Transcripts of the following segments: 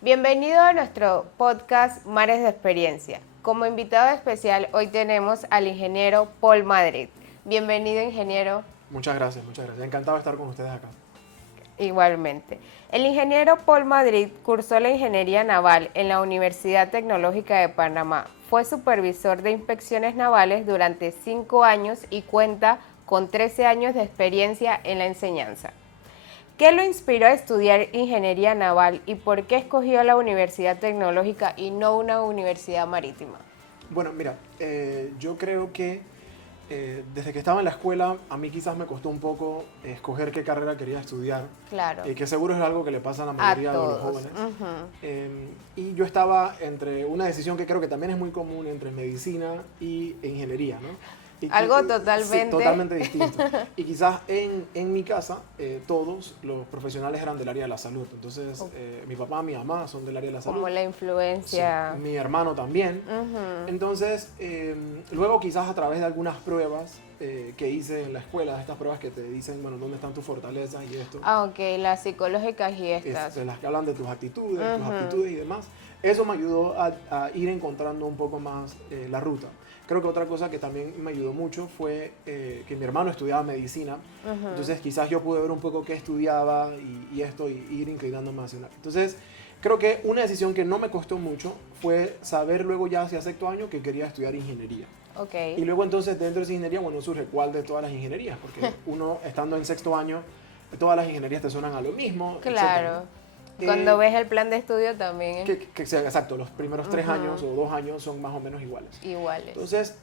Bienvenido a nuestro podcast Mares de Experiencia. Como invitado especial hoy tenemos al ingeniero Paul Madrid. Bienvenido, ingeniero. Muchas gracias. Encantado de estar con ustedes acá. Igualmente. El ingeniero Paul Madrid cursó la ingeniería naval en la Universidad Tecnológica de Panamá. Fue supervisor de inspecciones navales durante 5 años y cuenta con 13 años de experiencia en la enseñanza. ¿Qué lo inspiró a estudiar ingeniería naval y por qué escogió la Universidad Tecnológica y no una universidad marítima? Bueno, mira, yo creo que desde que estaba en la escuela, a mí quizás me costó un poco escoger qué carrera quería estudiar. Claro. Que seguro es algo que le pasa a la mayoría de los jóvenes. Y yo estaba entre una decisión que creo que también es muy común entre medicina e ingeniería, ¿no? Algo totalmente... Sí, totalmente distinto. Y quizás en mi casa todos los profesionales eran del área de la salud. Entonces mi papá, mi mamá son del área de la salud. Como la influencia. Sí, mi hermano también. Entonces luego quizás a través de algunas pruebas que hice en la escuela, estas pruebas que te dicen, bueno, dónde están tus fortalezas y esto. Ah, ok, las psicológicas y estas. Las que hablan de tus actitudes, tus aptitudes y demás. Eso me ayudó a ir encontrando un poco más la ruta. Creo que otra cosa que también me ayudó mucho fue que mi hermano estudiaba medicina, entonces quizás yo pude ver un poco qué estudiaba y esto y ir inclinándome hacia una. Entonces creo que una decisión que no me costó mucho fue saber luego ya hacia sexto año que quería estudiar ingeniería. Okay. Y luego entonces dentro de esa ingeniería, bueno, surge cuál de todas las ingenierías, porque uno estando en sexto año, todas las ingenierías te suenan a lo mismo. Claro. Etcétera. Cuando ves el plan de estudio también. Exacto, los primeros 3 años o 2 años son más o menos iguales. Entonces,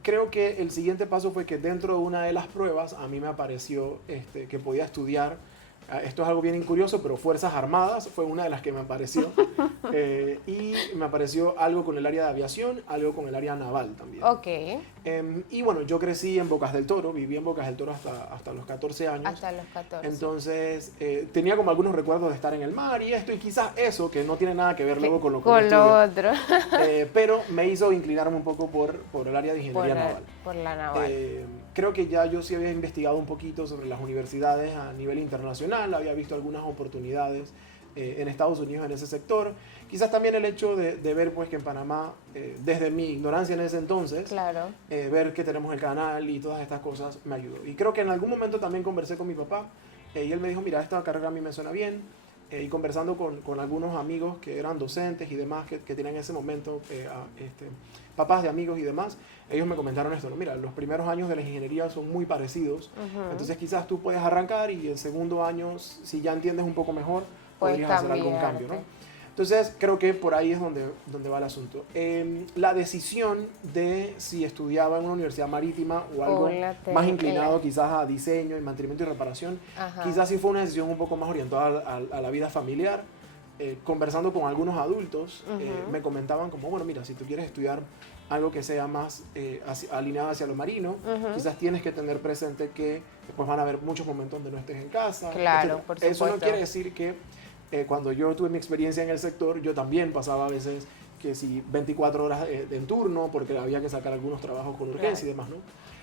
creo que el siguiente paso fue que dentro de una de las pruebas a mí me apareció que podía estudiar, esto es algo bien curioso, pero Fuerzas Armadas fue una de las que me apareció. Y me apareció algo con el área de aviación, algo con el área naval también. Ok. Y bueno, yo crecí en Bocas del Toro, viví en Bocas del Toro hasta los 14 años. Hasta los 14. Entonces, tenía como algunos recuerdos de estar en el mar y esto, y quizás eso, que no tiene nada que ver luego con lo que con lo otro. Pero me hizo inclinarme un poco por el área de ingeniería naval. Por la naval. Creo que ya yo sí había investigado un poquito sobre las universidades a nivel internacional, había visto algunas oportunidades en Estados Unidos en ese sector. Quizás también el hecho de ver pues que en Panamá, desde mi ignorancia en ese entonces, claro. Ver que tenemos el canal y todas estas cosas me ayudó. Y creo que en algún momento también conversé con mi papá y él me dijo, mira, esta carrera a mí me suena bien. Y conversando con algunos amigos que eran docentes y demás, que tenían en ese momento papás de amigos y demás, ellos me comentaron esto, ¿no? Mira, los primeros años de la ingeniería son muy parecidos, entonces quizás tú puedes arrancar y el segundo año, si ya entiendes un poco mejor, podrías hacer algún cambio, ¿no? Entonces creo que por ahí es donde va el asunto. La decisión de si estudiaba en una universidad marítima o algo más inclinado quizás a diseño y mantenimiento y reparación, quizás sí fue una decisión un poco más orientada a la vida familiar. Conversando con algunos adultos, me comentaban como, bueno, mira, si tú quieres estudiar algo que sea más alineado hacia lo marino, quizás tienes que tener presente que pues van a haber muchos momentos donde no estés en casa. Claro, por supuesto. Eso no quiere decir que cuando yo tuve mi experiencia en el sector, yo también pasaba a veces que si 24 horas en turno, porque había que sacar algunos trabajos con urgencia y demás, ¿no?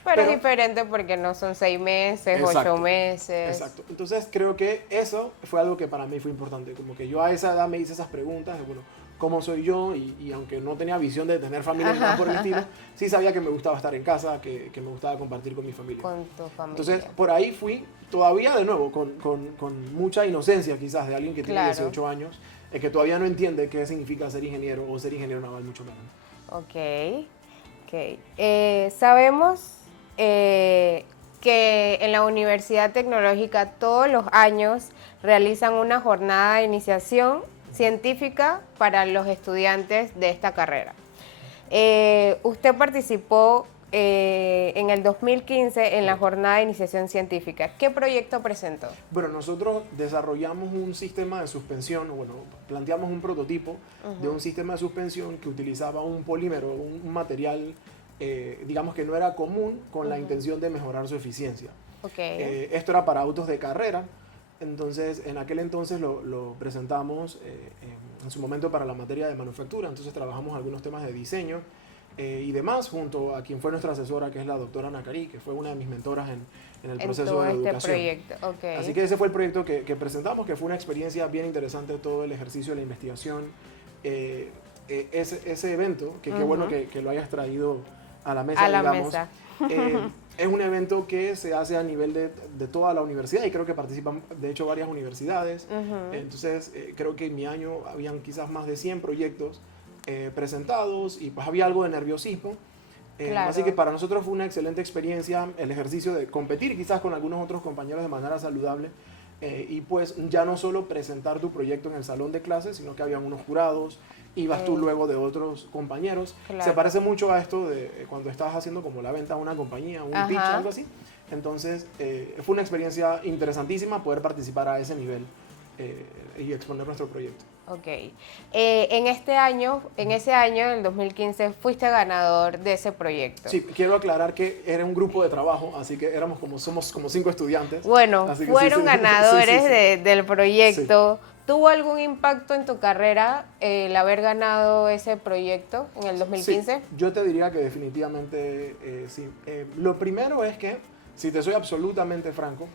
Pero es diferente porque no son 6 meses, exacto, 8 meses. Exacto. Entonces creo que eso fue algo que para mí fue importante. Como que yo a esa edad me hice esas preguntas de, bueno, ¿cómo soy yo? Y aunque no tenía visión de tener familia ni nada por el estilo, sí sabía que me gustaba estar en casa, que me gustaba compartir con mi familia. Con tu familia. Entonces por ahí fui, todavía de nuevo, con mucha inocencia quizás de alguien que tiene 18 años, que todavía no entiende qué significa ser ingeniero o ser ingeniero naval, mucho menos. Ok. Sabemos que en la Universidad Tecnológica todos los años realizan una jornada de iniciación científica para los estudiantes de esta carrera. Usted participó en el 2015 en la jornada de iniciación científica. ¿Qué proyecto presentó? Bueno, nosotros desarrollamos un sistema de suspensión, planteamos un prototipo de un sistema de suspensión que utilizaba un polímero, un material digamos que no era común, con la intención de mejorar su eficiencia. Esto era para autos de carrera, entonces en aquel entonces lo presentamos en su momento para la materia de manufactura, entonces trabajamos algunos temas de diseño y demás, junto a quien fue nuestra asesora, que es la doctora Nacari, que fue una de mis mentoras en el En proceso todo de este educación. proyecto, ok. Así que ese fue el proyecto que presentamos, que fue una experiencia bien interesante, todo el ejercicio de la investigación. Ese evento, que qué bueno que lo hayas traído a la mesa, A la digamos, mesa. es un evento que se hace a nivel de toda la universidad y creo que participan, de hecho, varias universidades. Entonces, creo que en mi año habían quizás más de 100 proyectos presentados y pues había algo de nerviosismo. Claro. Así que para nosotros fue una excelente experiencia el ejercicio de competir quizás con algunos otros compañeros de manera saludable y pues ya no solo presentar tu proyecto en el salón de clases, sino que habían unos jurados, ibas tú luego de otros compañeros. Claro. Se parece mucho a esto de cuando estás haciendo como la venta a una compañía, un pitch, algo así. Entonces fue una experiencia interesantísima poder participar a ese nivel y exponer nuestro proyecto. Ok. En ese año, en el 2015, fuiste ganador de ese proyecto. Sí, quiero aclarar que era un grupo de trabajo, así que somos como 5 estudiantes. Bueno, así que fueron sí. ganadores Sí. del proyecto. ¿Tuvo algún impacto en tu carrera el haber ganado ese proyecto en el 2015? Sí, yo te diría que definitivamente sí. Lo primero es que, si te soy absolutamente franco,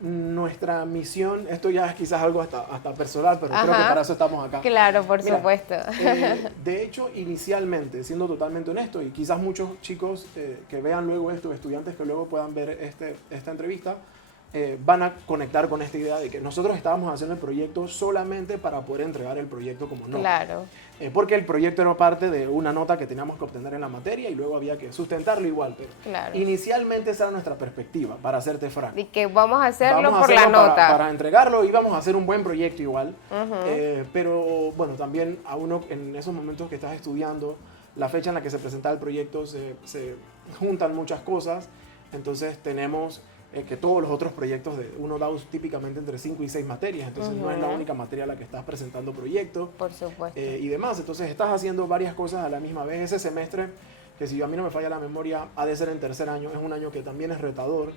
nuestra misión, esto ya es quizás algo hasta personal, pero creo que para eso estamos acá. Claro, por Mira, supuesto. De hecho, inicialmente, siendo totalmente honesto, y quizás muchos chicos que vean luego esto, estudiantes que luego puedan ver esta entrevista, van a conectar con esta idea de que nosotros estábamos haciendo el proyecto solamente para poder entregar el proyecto como nota. Claro. Porque el proyecto era parte de una nota que teníamos que obtener en la materia y luego había que sustentarlo igual. Pero Claro. inicialmente esa era nuestra perspectiva, para serte franco. Y que vamos a hacerlo Vamos a por la hacerlo nota. para entregarlo y vamos a hacer un buen proyecto igual. Pero bueno, también a uno en esos momentos que estás estudiando, la fecha en la que se presenta el proyecto se juntan muchas cosas. Entonces tenemos que todos los otros proyectos, uno da típicamente entre 5 y 6 materias, entonces no es la única materia a la que estás presentando proyectos Por supuesto. y demás. Entonces estás haciendo varias cosas a la misma vez. Ese semestre, que si a mí no me falla la memoria, ha de ser en tercer año, es un año que también es retador,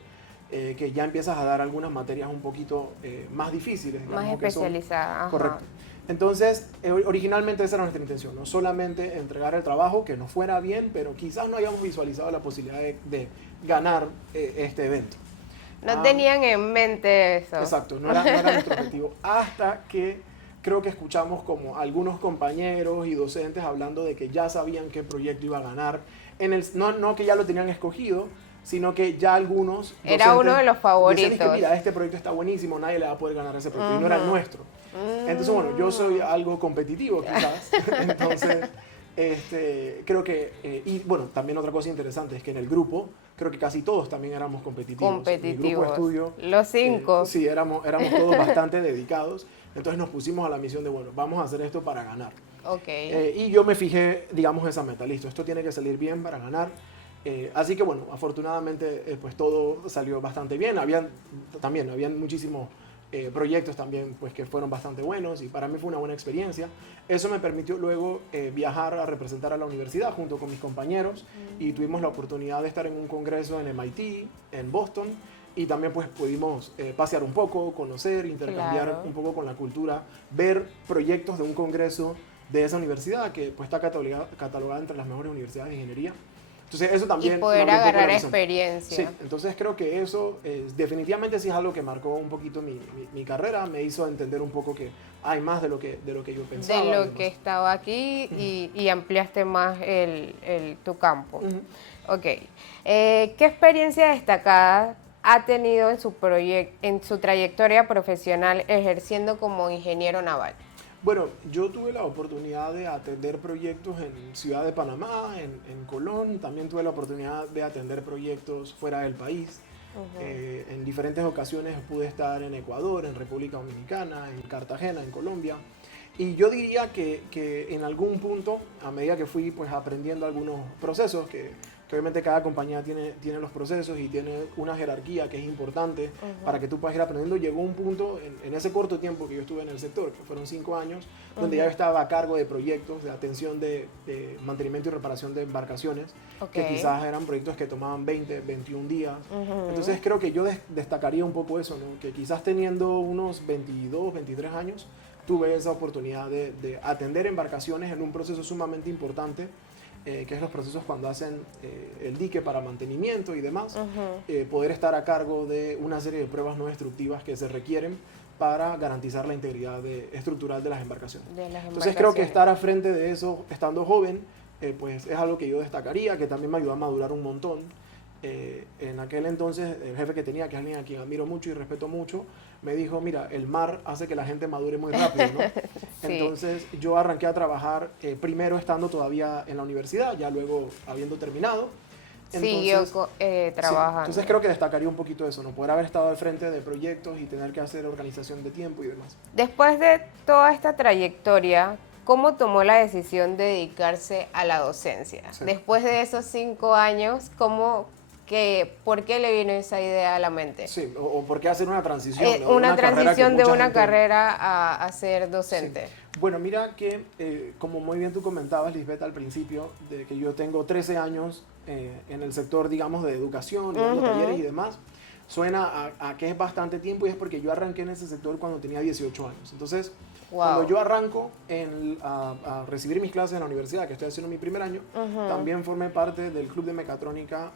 que ya empiezas a dar algunas materias un poquito más difíciles. Más digamos, que son- especializada. Correcto. Entonces, originalmente esa era nuestra intención, no solamente entregar el trabajo, que nos fuera bien, pero quizás no hayamos visualizado la posibilidad de ganar este evento. No tenían en mente eso. Exacto, no era nuestro objetivo. Hasta que creo que escuchamos como algunos compañeros y docentes hablando de que ya sabían qué proyecto iba a ganar. No que ya lo tenían escogido, sino que ya algunos Era uno de los favoritos. decían, es que, mira, este proyecto está buenísimo, nadie le va a poder ganar ese proyecto, y no era el nuestro. Entonces, bueno, yo soy algo competitivo quizás, entonces creo que, y bueno, también otra cosa interesante es que en el grupo, creo que casi todos también éramos competitivos. Mi grupo de estudio, Los 5. sí, éramos todos bastante dedicados, entonces nos pusimos a la misión de, bueno, vamos a hacer esto para ganar. Ok. Y yo me fijé, digamos, esa meta, listo, esto tiene que salir bien para ganar. Así que bueno, afortunadamente pues todo salió bastante bien. Habían muchísimos proyectos también pues que fueron bastante buenos y para mí fue una buena experiencia. Eso me permitió luego viajar a representar a la universidad junto con mis compañeros y tuvimos la oportunidad de estar en un congreso en MIT, en Boston, y también pues pudimos pasear un poco, conocer, intercambiar Claro. un poco con la cultura, ver proyectos de un congreso de esa universidad que pues está catalogada entre las mejores universidades de ingeniería. Entonces eso también Y poder me abrió un poco agarrar la visión. experiencia. Sí, entonces creo que eso definitivamente sí es algo que marcó un poquito mi carrera, me hizo entender un poco que hay más de lo que yo pensaba. De y lo demás. que estaba aquí y ampliaste más tu campo. Ujú. Ok. ¿Qué experiencia destacada ha tenido en su trayectoria profesional ejerciendo como ingeniero naval? Bueno, yo tuve la oportunidad de atender proyectos en Ciudad de Panamá, en Colón, también tuve la oportunidad de atender proyectos fuera del país. En diferentes ocasiones pude estar en Ecuador, en República Dominicana, en Cartagena, en Colombia. Y yo diría que en algún punto, a medida que fui pues, aprendiendo algunos procesos, que obviamente cada compañía tiene los procesos y tiene una jerarquía que es importante para que tú puedas ir aprendiendo, llegó un punto en ese corto tiempo que yo estuve en el sector, que fueron 5 años, donde ya yo estaba a cargo de proyectos de atención de mantenimiento y reparación de embarcaciones, que quizás eran proyectos que tomaban 20, 21 días. Entonces creo que yo destacaría un poco eso, ¿no? Que quizás teniendo unos 22, 23 años, tuve esa oportunidad de atender embarcaciones en un proceso sumamente importante que es los procesos cuando hacen el dique para mantenimiento y demás, Ujú. poder estar a cargo de una serie de pruebas no destructivas que se requieren para garantizar la integridad estructural de las embarcaciones. De las Entonces creo que embarcaciones. estar al frente de eso, estando joven, pues es algo que yo destacaría, que también me ayudó a madurar un montón. En aquel entonces, el jefe que tenía, que es alguien a quien admiro mucho y respeto mucho, me dijo, mira, el mar hace que la gente madure muy rápido, ¿no? Sí. Entonces yo arranqué a trabajar primero estando todavía en la universidad, ya luego habiendo terminado. Siguió Entonces, sí, trabajando. entonces creo que destacaría un poquito eso, ¿no? Poder haber estado al frente de proyectos y tener que hacer organización de tiempo y demás. Después de toda esta trayectoria, ¿cómo tomó la decisión de dedicarse a la docencia? Sí. Después de esos 5 años, ¿por qué le vino esa idea a la mente? Sí, o por qué hacer una transición. ¿no? Una carrera que transición de mucha una gente- carrera a ser docente. Sí. Bueno, mira que, como muy bien tú comentabas, Lisbeth, al principio, de que yo tengo 13 años en el sector, digamos, de educación, y dando Ujú. talleres y demás, suena a que es bastante tiempo y es porque yo arranqué en ese sector cuando tenía 18 años. Entonces, cuando Wow. yo arranco a recibir mis clases en la universidad, que estoy haciendo mi primer año, Ujú. también formé parte del club de mecatrónica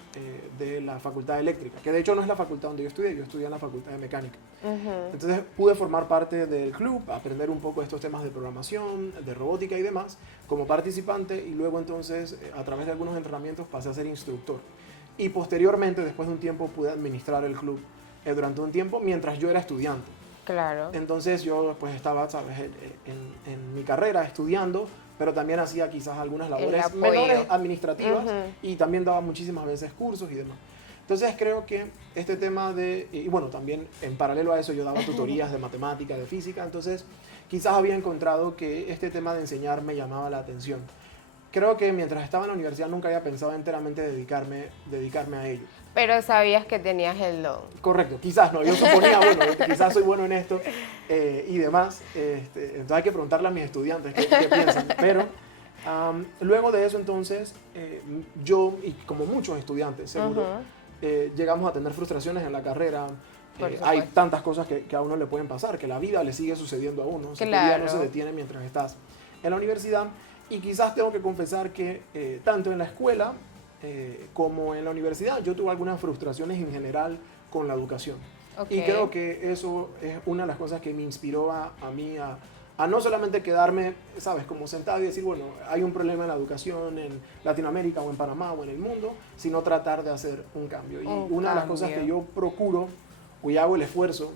de la Facultad Eléctrica, que de hecho no es la facultad donde yo estudié en la Facultad de Mecánica. Ujú. Entonces pude formar parte del club, aprender un poco de estos temas de programación, de robótica y demás, como participante, y luego entonces a través de algunos entrenamientos pasé a ser instructor. Y posteriormente, después de un tiempo, pude administrar el club durante un tiempo mientras yo era estudiante. Claro. Entonces yo pues estaba, ¿sabes? En mi carrera estudiando, pero también hacía quizás algunas labores apoyo. menores administrativas Ujú. y también daba muchísimas veces cursos y demás. Entonces creo que este tema y bueno, también en paralelo a eso yo daba tutorías de matemática, de física, entonces quizás había encontrado que este tema de enseñar me llamaba la atención. Creo que mientras estaba en la universidad nunca había pensado enteramente dedicarme a ello. Pero sabías que tenías el don. Correcto, quizás no, yo suponía, bueno, quizás soy bueno en esto y demás, entonces hay que preguntarle a mis estudiantes qué piensan, pero luego de eso entonces yo y como muchos estudiantes seguro, Ujú. llegamos a tener frustraciones en la carrera, Por hay supuesto. tantas cosas que a uno le pueden pasar, que la vida le sigue sucediendo a uno, o sea, tu vida Claro. no se detiene mientras estás en la universidad y quizás tengo que confesar que tanto en la escuela como en la universidad yo tuve algunas frustraciones en general con la educación. Ok. Y creo que eso es una de las cosas que me inspiró a mí a no solamente quedarme, ¿sabes?, como sentado y decir, bueno, hay un problema en la educación en Latinoamérica o en Panamá o en el mundo, sino tratar de hacer un cambio. Y una de las cosas que yo procuro, o hago el esfuerzo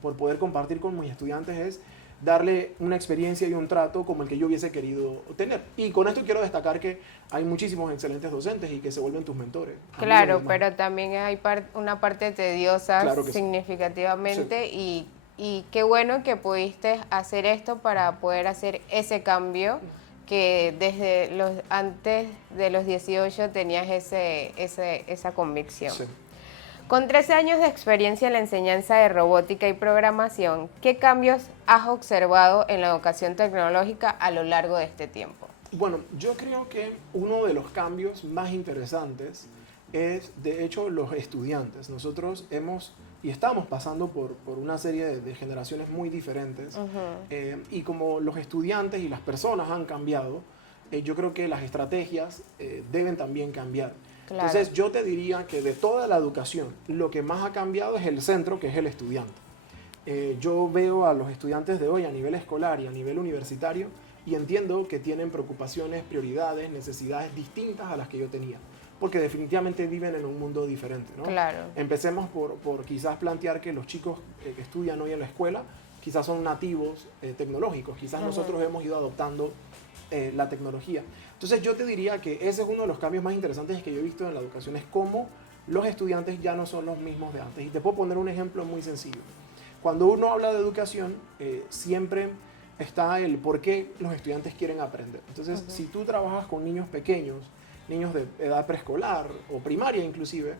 por poder compartir con mis estudiantes es darle una experiencia y un trato como el que yo hubiese querido tener. Y con esto quiero destacar que hay muchísimos excelentes docentes y que se vuelven tus mentores. Claro, amigos y demás. pero también hay una parte tediosa Claro que sí. significativamente y qué bueno que pudiste hacer esto para poder hacer ese cambio que antes de los 18 tenías esa convicción. Sí. Con 13 años de experiencia en la enseñanza de robótica y programación, ¿qué cambios has observado en la educación tecnológica a lo largo de este tiempo? Bueno, yo creo que uno de los cambios más interesantes es, de hecho, los estudiantes. Nosotros y estamos pasando por una serie de generaciones muy diferentes. Y como los estudiantes y las personas han cambiado, yo creo que las estrategias deben también cambiar. Claro. Entonces yo te diría que de toda la educación, lo que más ha cambiado es el centro, que es el estudiante. Yo veo a los estudiantes de hoy a nivel escolar y a nivel universitario y entiendo que tienen preocupaciones, prioridades, necesidades distintas a las que yo tenía, porque definitivamente viven en un mundo diferente, ¿no? Claro. Empecemos por quizás plantear que los chicos que estudian hoy en la escuela quizás son nativos tecnológicos, quizás nosotros hemos ido adoptando la tecnología. Entonces yo te diría que ese es uno de los cambios más interesantes que yo he visto en la educación, es cómo los estudiantes ya no son los mismos de antes. Y te puedo poner un ejemplo muy sencillo. Cuando uno habla de educación, siempre está el por qué los estudiantes quieren aprender. Entonces, si tú trabajas con niños pequeños, niños de edad preescolar o primaria inclusive,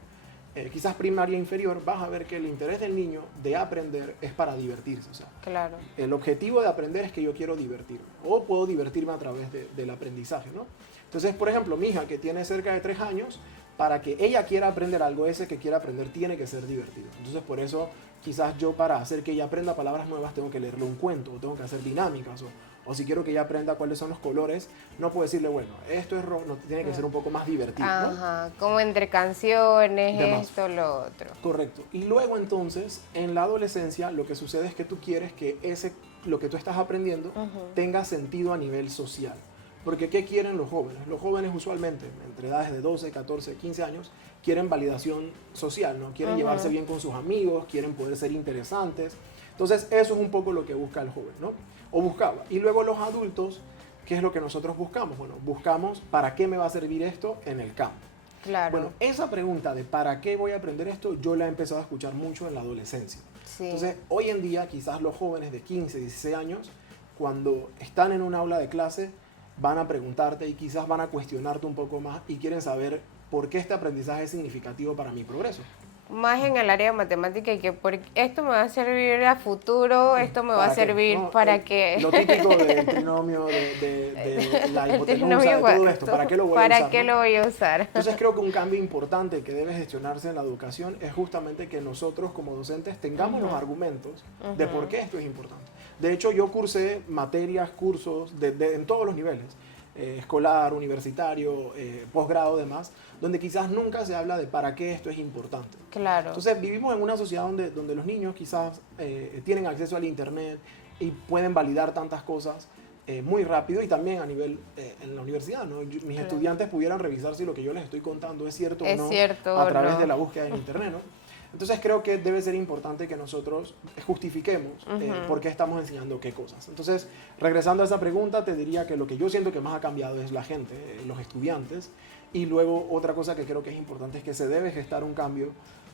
quizás primaria inferior, vas a ver que el interés del niño de aprender es para divertirse. O sea, Claro. el objetivo de aprender es que yo quiero divertirme o puedo divertirme a través del aprendizaje, ¿no? Entonces, por ejemplo, mi hija que tiene cerca de 3 años, para que ella quiera aprender algo, ese que quiera aprender tiene que ser divertido. Entonces, por eso quizás yo para hacer que ella aprenda palabras nuevas tengo que leerle un cuento o tengo que hacer dinámicas O si quiero que ella aprenda cuáles son los colores, no puedo decirle, bueno, esto es rojo, no, tiene que ser un poco más divertido. ¿no? Ajá, como entre canciones, Demás. esto, lo otro. Correcto. Y luego entonces, en la adolescencia, lo que sucede es que tú quieres que lo que tú estás aprendiendo tenga sentido a nivel social. Porque ¿qué quieren los jóvenes? Los jóvenes usualmente, entre edades de 12, 14, 15 años, quieren validación social, ¿no? Quieren llevarse bien con sus amigos, quieren poder ser interesantes. Entonces, eso es un poco lo que busca el joven, ¿no? O buscaba. Y luego los adultos, ¿qué es lo que nosotros buscamos? Bueno, buscamos ¿para qué me va a servir esto en el campo? Claro. Bueno, esa pregunta de ¿para qué voy a aprender esto? Yo la he empezado a escuchar mucho en la adolescencia. Sí. Entonces, hoy en día, quizás los jóvenes de 15, 16 años, cuando están en un aula de clase, van a preguntarte y quizás van a cuestionarte un poco más y quieren saber por qué este aprendizaje es significativo para mi progreso. Más en el área de matemática y que esto me va a servir a futuro, esto me va a servir ¿no? para que... Lo típico del trinomio, de la El hipotenusa, trinomio de todo esto, ¿para qué lo voy a ¿Para usar? qué ¿no? lo voy a usar? Entonces creo que un cambio importante que debe gestionarse en la educación es justamente que nosotros como docentes tengamos los argumentos de por qué esto es importante. De hecho, yo cursé materias, cursos en todos los niveles, escolar, universitario, posgrado, demás, donde quizás nunca se habla de para qué esto es importante. Claro. Entonces vivimos en una sociedad donde los niños quizás tienen acceso al internet y pueden validar tantas cosas muy rápido y también a nivel en la universidad, ¿no? Mis estudiantes pudieran revisar si lo que yo les estoy contando es cierto o no a través de la búsqueda en internet, ¿no? Entonces creo que debe ser importante que nosotros justifiquemos por qué estamos enseñando qué cosas. Entonces, regresando a esa pregunta, te diría que lo que yo siento que más ha cambiado es la gente, los estudiantes. Y luego otra cosa que creo que es importante es que se debe gestar un cambio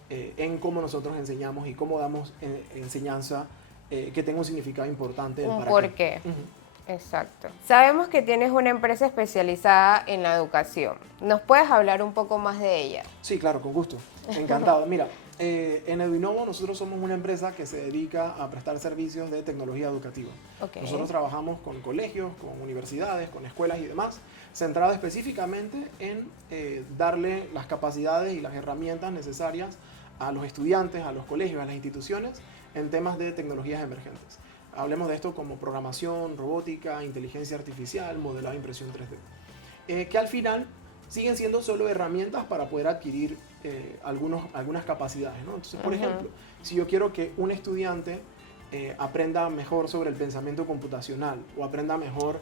en cómo nosotros enseñamos y cómo damos enseñanza que tenga un significado importante. Un porqué. Exacto. Sabemos que tienes una empresa especializada en la educación. ¿Nos puedes hablar un poco más de ella? Sí, claro, con gusto. Encantado. Mira, en Eduinovo nosotros somos una empresa que se dedica a prestar servicios de tecnología educativa. Okay. Nosotros trabajamos con colegios, con universidades, con escuelas y demás, centrado específicamente en darle las capacidades y las herramientas necesarias a los estudiantes, a los colegios, a las instituciones en temas de tecnologías emergentes. Hablemos de esto como programación, robótica, inteligencia artificial, modelado de impresión 3D. Que al final siguen siendo solo herramientas para poder adquirir algunas capacidades, ¿no? Entonces, por ejemplo, si yo quiero que un estudiante aprenda mejor sobre el pensamiento computacional o aprenda mejor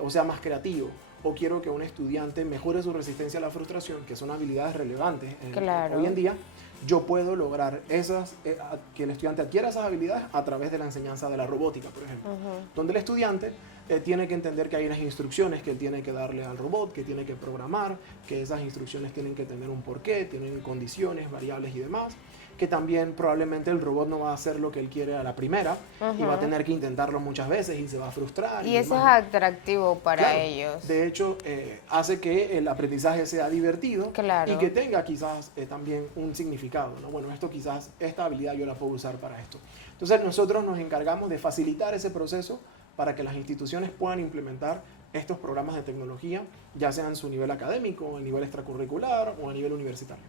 o sea más creativo, o quiero que un estudiante mejore su resistencia a la frustración, que son habilidades relevantes hoy en día, yo puedo lograr que el estudiante adquiera esas habilidades a través de la enseñanza de la robótica, por ejemplo, donde el estudiante tiene que entender que hay unas instrucciones que él tiene que darle al robot, que tiene que programar, que esas instrucciones tienen que tener un porqué, tienen condiciones, variables y demás, que también probablemente el robot no va a hacer lo que él quiere a la primera y va a tener que intentarlo muchas veces y se va a frustrar. Y eso es atractivo para ellos. De hecho, hace que el aprendizaje sea divertido y que tenga quizás también un significado, ¿no? Bueno, esta habilidad yo la puedo usar para esto. Entonces nosotros nos encargamos de facilitar ese proceso para que las instituciones puedan implementar estos programas de tecnología, ya sea en su nivel académico, a nivel extracurricular o a nivel universitario.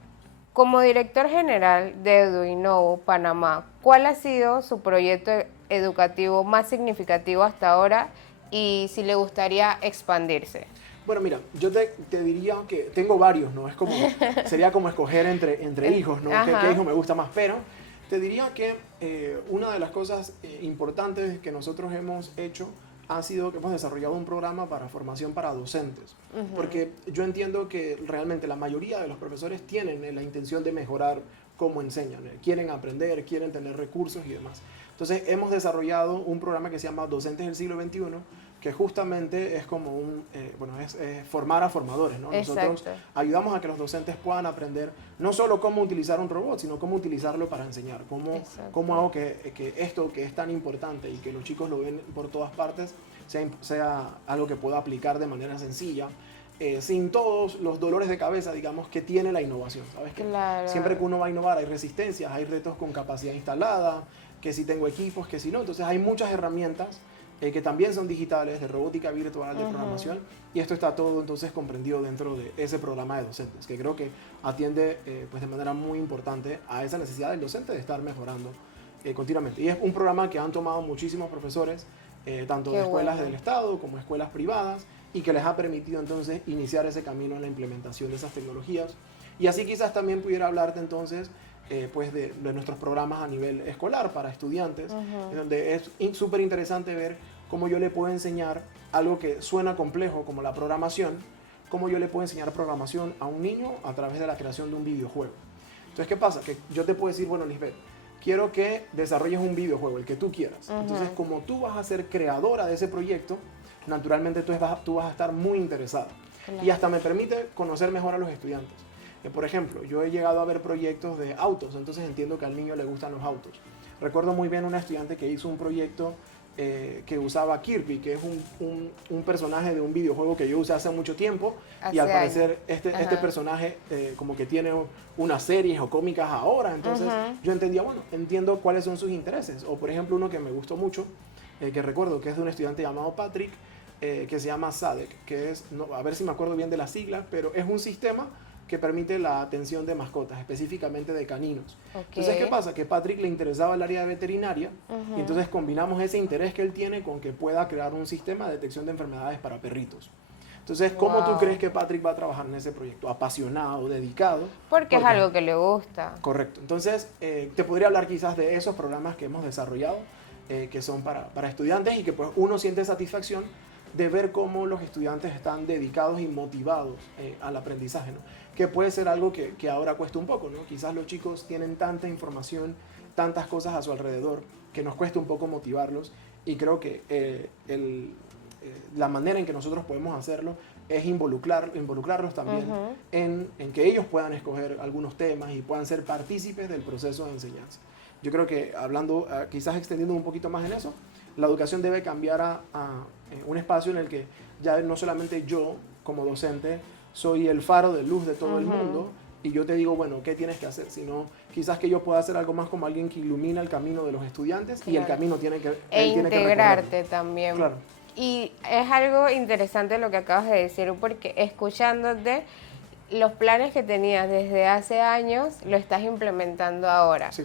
Como director general de Eduinovo Panamá, ¿cuál ha sido su proyecto educativo más significativo hasta ahora y si le gustaría expandirse? Bueno, mira, yo te diría que tengo varios, ¿no? Sería como escoger entre hijos, ¿no? ¿Qué hijo me gusta más? Pero te diría que una de las cosas importantes que nosotros hemos hecho ha sido que hemos desarrollado un programa para formación para docentes. Porque yo entiendo que realmente la mayoría de los profesores tienen la intención de mejorar cómo enseñan. Quieren aprender, quieren tener recursos y demás. Entonces hemos desarrollado un programa que se llama Docentes del Siglo XXI, que justamente es como es formar a formadores, ¿no? Nosotros ayudamos a que los docentes puedan aprender no solo cómo utilizar un robot, sino cómo utilizarlo para enseñar. Cómo hago que esto que es tan importante y que los chicos lo ven por todas partes sea algo que pueda aplicar de manera sencilla, sin todos los dolores de cabeza, digamos, que tiene la innovación. ¿Sabes? Siempre que uno va a innovar hay resistencias, hay retos con capacidad instalada, que si tengo equipos, que si no. Entonces hay muchas herramientas que también son digitales, de robótica virtual, de programación, y esto está todo entonces comprendido dentro de ese programa de docentes, que creo que atiende pues de manera muy importante a esa necesidad del docente de estar mejorando continuamente. Y es un programa que han tomado muchísimos profesores tanto Qué de escuelas bueno. del Estado como escuelas privadas, y que les ha permitido entonces iniciar ese camino en la implementación de esas tecnologías. Y así quizás también pudiera hablarte entonces pues de nuestros programas a nivel escolar para estudiantes, en donde es súper interesante ver cómo yo le puedo enseñar algo que suena complejo como la programación, cómo yo le puedo enseñar programación a un niño a través de la creación de un videojuego. Entonces, ¿qué pasa? Que yo te puedo decir, bueno, Lisbeth, quiero que desarrolles un videojuego, el que tú quieras. Entonces, como tú vas a ser creadora de ese proyecto, naturalmente tú vas a estar muy interesada. Claro. Y hasta me permite conocer mejor a los estudiantes. Por ejemplo, yo he llegado a ver proyectos de autos, entonces entiendo que al niño le gustan los autos. Recuerdo muy bien una estudiante que hizo un proyecto que usaba Kirby, que es un personaje de un videojuego que yo usé hace mucho tiempo, y al parecer este personaje como que tiene unas series o cómicas ahora, entonces yo entendía, bueno, entiendo cuáles son sus intereses. O por ejemplo uno que me gustó mucho, que recuerdo que es de un estudiante llamado Patrick, que se llama SADC, que es, no, a ver si me acuerdo bien de las siglas, pero es un sistema que permite la atención de mascotas, específicamente de caninos. Entonces, ¿qué pasa? Que a Patrick le interesaba el área de veterinaria, y entonces combinamos ese interés que él tiene con que pueda crear un sistema de detección de enfermedades para perritos. Entonces, ¿cómo tú crees que Patrick va a trabajar en ese proyecto? Apasionado, dedicado. Porque es algo que le gusta. Correcto. Entonces, te podría hablar quizás de esos programas que hemos desarrollado, que son para estudiantes, y que pues uno siente satisfacción de ver cómo los estudiantes están dedicados y motivados al aprendizaje, ¿no? Que puede ser algo que ahora cuesta un poco, ¿no? Quizás los chicos tienen tanta información, tantas cosas a su alrededor, que nos cuesta un poco motivarlos, y creo que la manera en que nosotros podemos hacerlo es involucrarlos también en que ellos puedan escoger algunos temas y puedan ser partícipes del proceso de enseñanza. Yo creo que hablando, quizás extendiendo un poquito más en eso, la educación debe cambiar a un espacio en el que ya no solamente yo, como docente, soy el faro de luz de todo el mundo, y yo te digo, bueno, ¿qué tienes que hacer? Sino quizás que yo pueda hacer algo más como alguien que ilumina el camino de los estudiantes, y el camino tiene que integrarte también. Claro. Y es algo interesante lo que acabas de decir, porque escuchándote, los planes que tenías desde hace años lo estás implementando ahora. Sí,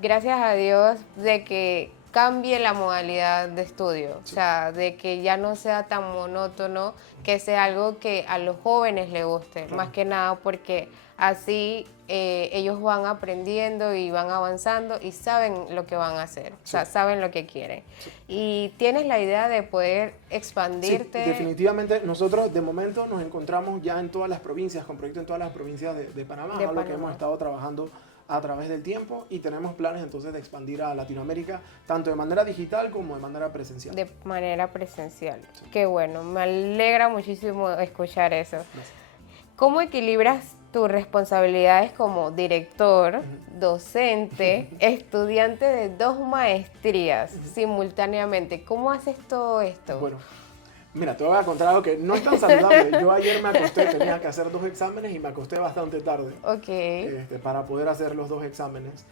gracias a Dios de que cambie la modalidad de estudio, sí. O sea, de que ya no sea tan monótono, que sea algo que a los jóvenes les guste, Claro. más que nada porque así ellos van aprendiendo y van avanzando y saben lo que van a hacer, O sea, saben lo que quieren. Sí. Y tienes la idea de poder expandirte. Sí, definitivamente nosotros de momento nos encontramos ya en todas las provincias, con proyectos en todas las provincias de Panamá, algo que hemos estado trabajando a través del tiempo, y tenemos planes entonces de expandir a Latinoamérica, tanto de manera digital como de manera presencial. De manera presencial. Sí. Qué bueno, me alegra muchísimo escuchar eso. Gracias. ¿Cómo equilibras tus responsabilidades como director, docente, estudiante de 2 maestrías simultáneamente? ¿Cómo haces todo esto? Bueno, mira, te voy a contar algo que no es tan saludable. Yo ayer me acosté, tenía que hacer 2 exámenes y me acosté bastante tarde para poder hacer los 2 exámenes.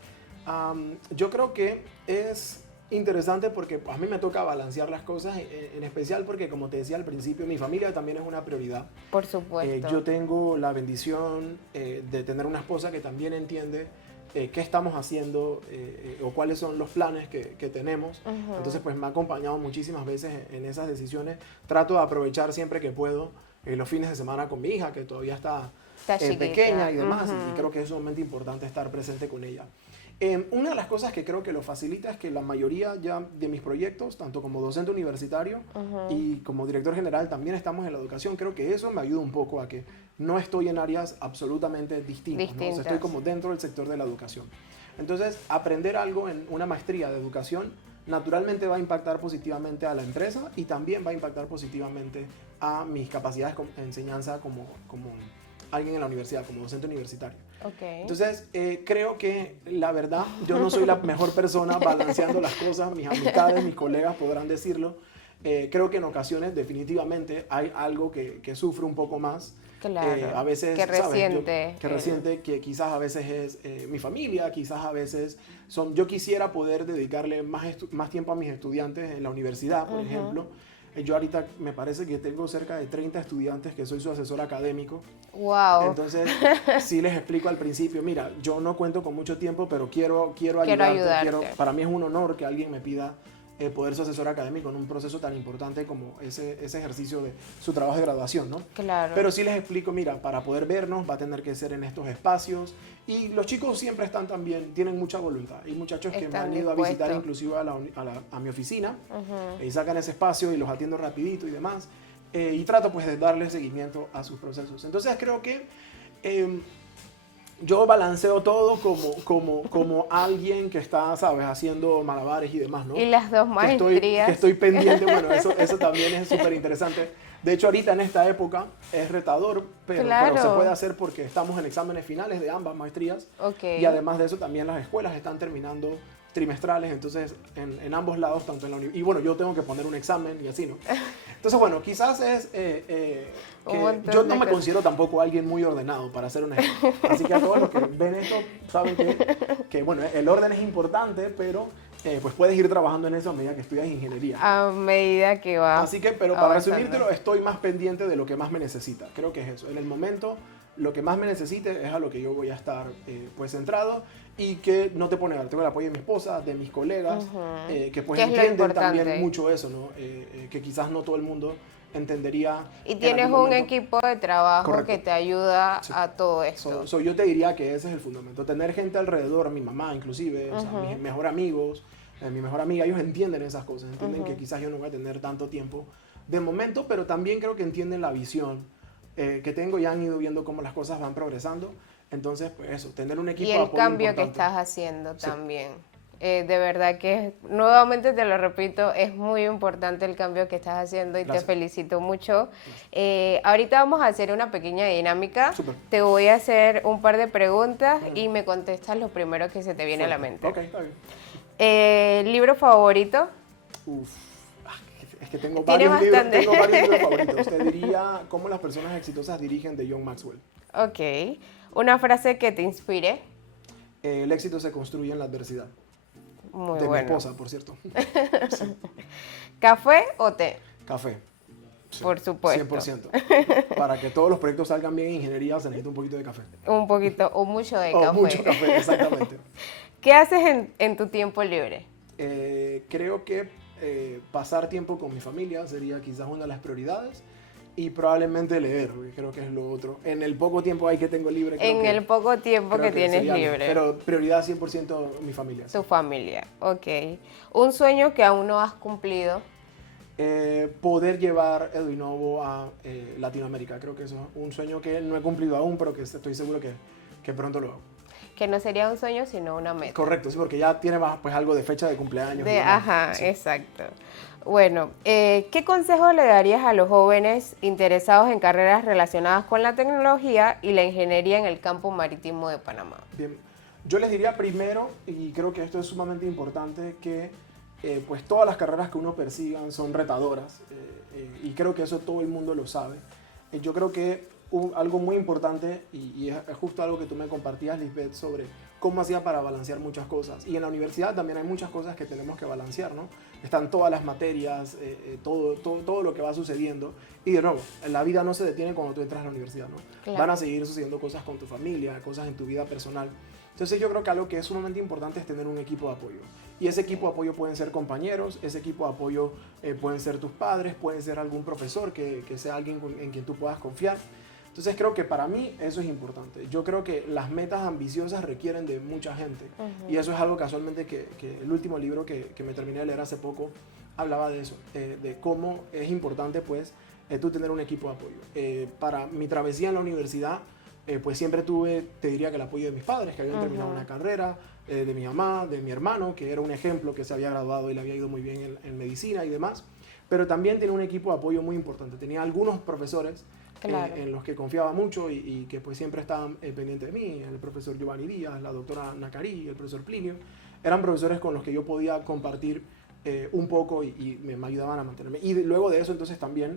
Yo creo que es interesante porque a mí me toca balancear las cosas, en especial porque, como te decía al principio, mi familia también es una prioridad. Por supuesto. Yo tengo la bendición de tener una esposa que también entiende qué estamos haciendo o cuáles son los planes que tenemos. Entonces pues me ha acompañado muchísimas veces en esas decisiones. Trato de aprovechar siempre que puedo los fines de semana con mi hija, que todavía está pequeña y demás, y creo que es sumamente importante estar presente con ella. Una de las cosas que creo que lo facilita es que la mayoría ya de mis proyectos, tanto como docente universitario y como director general, también estamos en la educación. Creo que eso me ayuda un poco a que no estoy en áreas absolutamente distintas. ¿No? O sea, estoy como dentro del sector de la educación. Entonces, aprender algo en una maestría de educación naturalmente va a impactar positivamente a la empresa, y también va a impactar positivamente a mis capacidades de enseñanza como alguien en la universidad, como docente universitario. Entonces, creo que la verdad, yo no soy la mejor persona balanceando las cosas, mis amistades, mis colegas podrán decirlo. Creo que en ocasiones definitivamente hay algo que sufre un poco más. Claro, a veces, que resiente. Resiente, que quizás a veces es mi familia, quizás a veces yo quisiera poder dedicarle más tiempo a mis estudiantes en la universidad, por ejemplo. Yo ahorita me parece que tengo cerca de 30 estudiantes que soy su asesor académico. Wow. Entonces, sí les explico al principio, mira, yo no cuento con mucho tiempo, pero quiero ayudarte. ayudarte. Para mí es un honor que alguien me pida poder su asesor académico en un proceso tan importante como ese ejercicio de su trabajo de graduación, ¿no? Claro. Pero sí les explico, mira, para poder vernos va a tener que ser en estos espacios, y los chicos siempre están también, tienen mucha voluntad. Hay muchachos que me Están han ido a visitar dispuestos. inclusive a mi oficina, Ujú. y sacan ese espacio y los atiendo rapidito y demás, y trato pues de darle seguimiento a sus procesos. Entonces creo que yo balanceo todo como alguien que está, ¿sabes?, haciendo malabares y demás, ¿no? Y las dos maestrías. Que estoy pendiente, bueno, eso también es súper interesante. De hecho, ahorita en esta época es retador, pero Claro. se puede hacer porque estamos en exámenes finales de ambas maestrías. Ok. Y además de eso, también las escuelas están terminando trimestrales, entonces en ambos lados, tanto en la y bueno, yo tengo que poner un examen y así, ¿no? Entonces, bueno, quizás es que yo no me considero tampoco alguien muy ordenado, para ser honesto. Así que a todos los que ven esto saben que bueno, el orden es importante, pero pues puedes ir trabajando en eso a medida que estudias ingeniería. A medida que va. Así que, pero para avanzando. resumírtelo, estoy más pendiente de lo que más me necesita. Creo que es eso. En el momento, lo que más me necesite es a lo que yo voy a estar pues centrado, y que no te pone a tengo el apoyo de mi esposa, de mis colegas, que pues Que es lo entienden importante. también mucho eso, ¿no? Que quizás no todo el mundo entendería. Y en tienes algún un momento. equipo de trabajo Correcto. que te ayuda Sí. a todo esto. Yo te diría que ese es el fundamento. Tener gente alrededor, mi mamá inclusive, o sea, mis mejores amigos, mi mejor amiga, ellos entienden esas cosas, entienden que quizás yo no voy a tener tanto tiempo de momento, pero también creo que entienden la visión que tengo, y han ido viendo cómo las cosas van progresando. Entonces, pues eso, tener un equipo Y de el apoyo cambio que importante. estás haciendo Sí. también. De verdad que, nuevamente te lo repito, es muy importante el cambio que estás haciendo y Gracias. te felicito mucho. Ahorita vamos a hacer una pequeña dinámica. Súper. Te voy a hacer un par de preguntas y me contestas lo primero que se te viene a la mente. Ok, está bien. ¿Libro favorito? Uf, es que tengo Tiene varios libros, bastante. tengo varios libros favoritos. Te diría Cómo las personas exitosas dirigen, de John Maxwell. Ok. ¿Una frase que te inspire? El éxito se construye en la adversidad. Muy de bueno. mi esposa, por cierto. ¿Café o té? Café. Sí, Por supuesto. 100%. Para que todos los proyectos salgan bien en ingeniería se necesita un poquito de café. Un poquito o mucho de O café. mucho café, exactamente. ¿Qué haces en tu tiempo libre? Creo que pasar tiempo con mi familia sería quizás una de las prioridades, y probablemente leer, porque creo que es lo otro. En el poco tiempo ahí que tengo libre. En el poco tiempo que tienes sería libre. Pero prioridad 100% mi familia. Tu familia, ok. Un sueño que aún no has cumplido. Poder llevar Eduinovo a Latinoamérica. Creo que eso es un sueño que no he cumplido aún, pero que estoy seguro que pronto lo hago. Que no sería un sueño, sino una meta. Correcto, sí, porque ya tiene más, pues, algo de fecha de cumpleaños. y demás. Ajá, Sí. exacto. Bueno, ¿qué consejo le darías a los jóvenes interesados en carreras relacionadas con la tecnología y la ingeniería en el campo marítimo de Panamá? Bien, yo les diría primero, y creo que esto es sumamente importante, que pues todas las carreras que uno persiga son retadoras, y creo que eso todo el mundo lo sabe. Yo creo que algo muy importante, y es justo algo que tú me compartías, Lisbeth, sobre cómo hacía para balancear muchas cosas. Y en la universidad también hay muchas cosas que tenemos que balancear, ¿no? Están todas las materias, todo lo que va sucediendo. Y de nuevo, la vida no se detiene cuando tú entras a la universidad, ¿no? Claro. Van a seguir sucediendo cosas con tu familia, cosas en tu vida personal. Entonces yo creo que algo que es sumamente importante es tener un equipo de apoyo. Y ese equipo de apoyo pueden ser compañeros, ese equipo de apoyo pueden ser tus padres, pueden ser algún profesor que sea alguien en quien tú puedas confiar. Entonces creo que para mí eso es importante. Yo creo que las metas ambiciosas requieren de mucha gente. Y eso es algo casualmente que el último libro que me terminé de leer hace poco hablaba de eso, de cómo es importante pues tú tener un equipo de apoyo. Para mi travesía en la universidad, pues siempre tuve, te diría que el apoyo de mis padres, que habían terminado una carrera, de mi mamá, de mi hermano, que era un ejemplo, que se había graduado y le había ido muy bien en medicina y demás. Pero también tenía un equipo de apoyo muy importante. Tenía algunos profesores Claro. en los que confiaba mucho y que pues siempre estaban pendientes de mí, el profesor Giovanni Díaz, la doctora Nacarí, el profesor Plinio. Eran profesores con los que yo podía compartir un poco y me ayudaban a mantenerme. Y luego de eso entonces también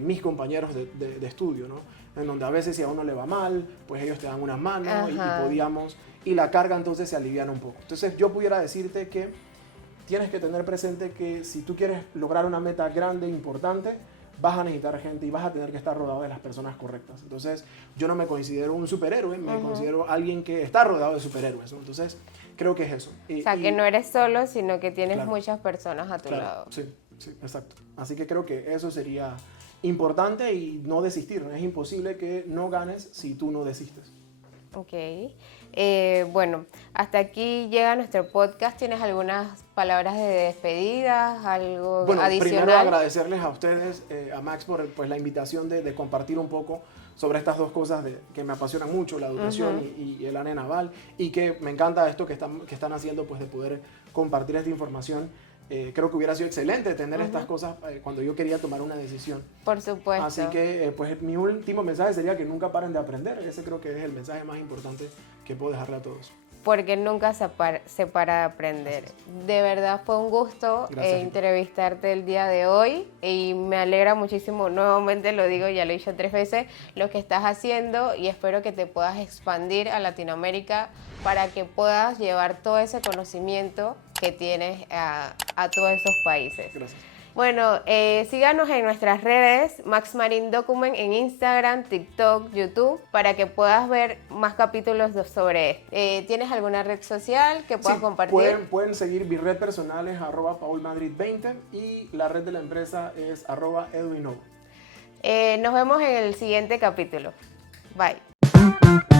mis compañeros de estudio, ¿no? En donde a veces si a uno le va mal, pues ellos te dan una mano y podíamos, y la carga entonces se aliviana un poco. Entonces yo pudiera decirte que tienes que tener presente que si tú quieres lograr una meta grande, importante, vas a necesitar gente y vas a tener que estar rodeado de las personas correctas. Entonces, yo no me considero un superhéroe, me considero alguien que está rodeado de superhéroes, ¿no? Entonces, creo que es eso. O sea, que no eres solo, sino que tienes Claro. muchas personas a tu Claro, lado. sí, exacto. Así que creo que eso sería importante y no desistir. Es imposible que no ganes si tú no desistes. Ok. Bueno, hasta aquí llega nuestro podcast. ¿Tienes algunas palabras de despedida, algo Bueno, adicional? primero agradecerles a ustedes, a Max, por pues, la invitación de compartir un poco sobre estas dos cosas que me apasionan mucho, la educación y el ANE naval, y que me encanta esto que están haciendo, pues de poder compartir esta información. Creo que hubiera sido excelente tener estas cosas cuando yo quería tomar una decisión. Por supuesto. Así que pues mi último mensaje sería que nunca paren de aprender. Ese creo que es el mensaje más importante que puedo dejarle a todos. Porque nunca se para de aprender. De verdad fue un gusto entrevistarte el día de hoy y me alegra muchísimo, nuevamente lo digo, ya lo he dicho 3 veces, lo que estás haciendo y espero que te puedas expandir a Latinoamérica para que puedas llevar todo ese conocimiento que tienes a todos esos países. Gracias. Bueno, síganos en nuestras redes, Max Marine Document en Instagram, TikTok, YouTube, para que puedas ver más capítulos sobre esto. ¿Tienes alguna red social que puedas compartir? Pueden seguir mi red personal es @paulmadrid20 y la red de la empresa es @edwinovo. Nos vemos en el siguiente capítulo. Bye.